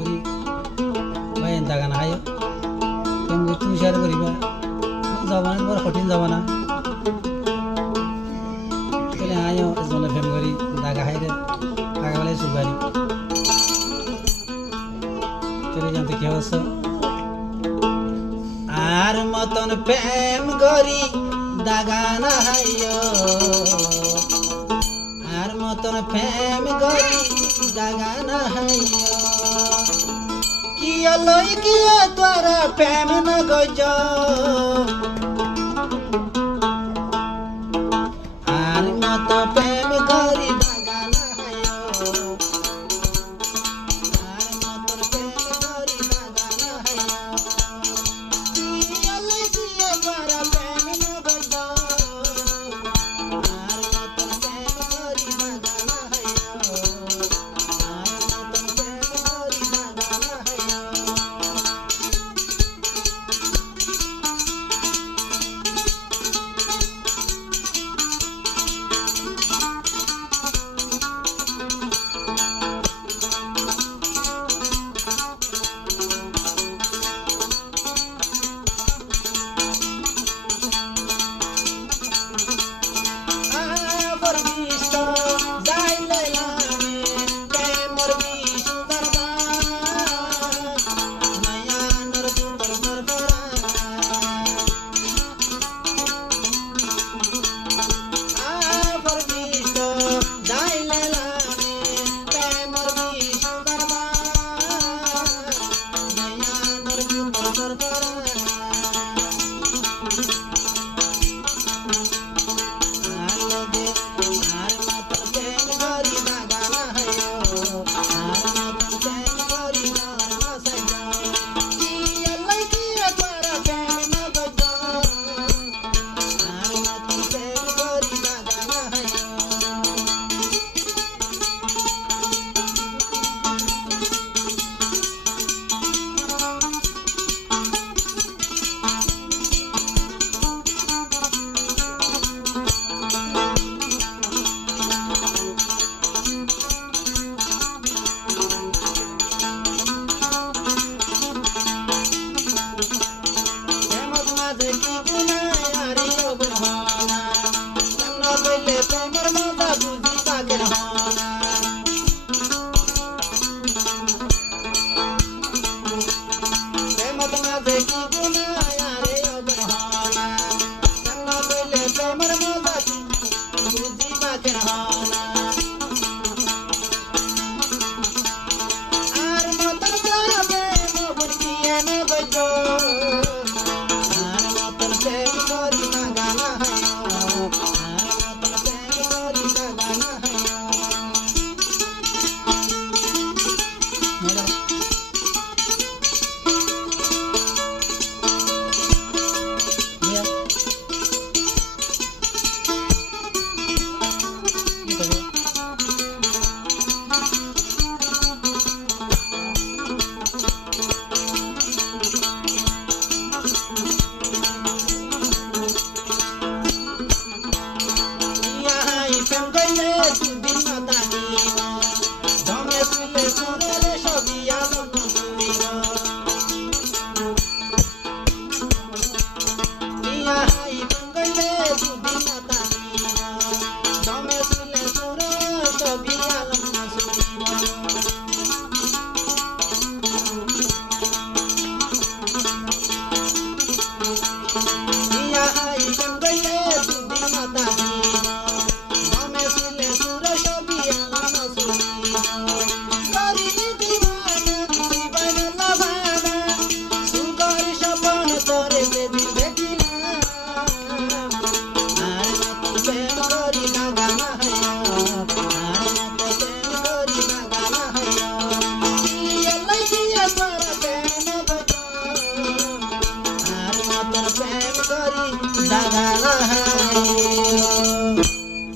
করি ভাই দাগা না হাই প্রেম করি তুমি শেয়ার করিবা যাবা না বড় কঠিন যাবা না তাহলে আয়ো জনে প্রেম করি দাগা হাই রে আগালে সুবারি তাহলে জানতে কি অবস্থা আর মতন প্রেম করি দাগা না হাইও আর মতন প্রেম করি দাগা না হাইও কি লই কি তোরা প্রেম না গজ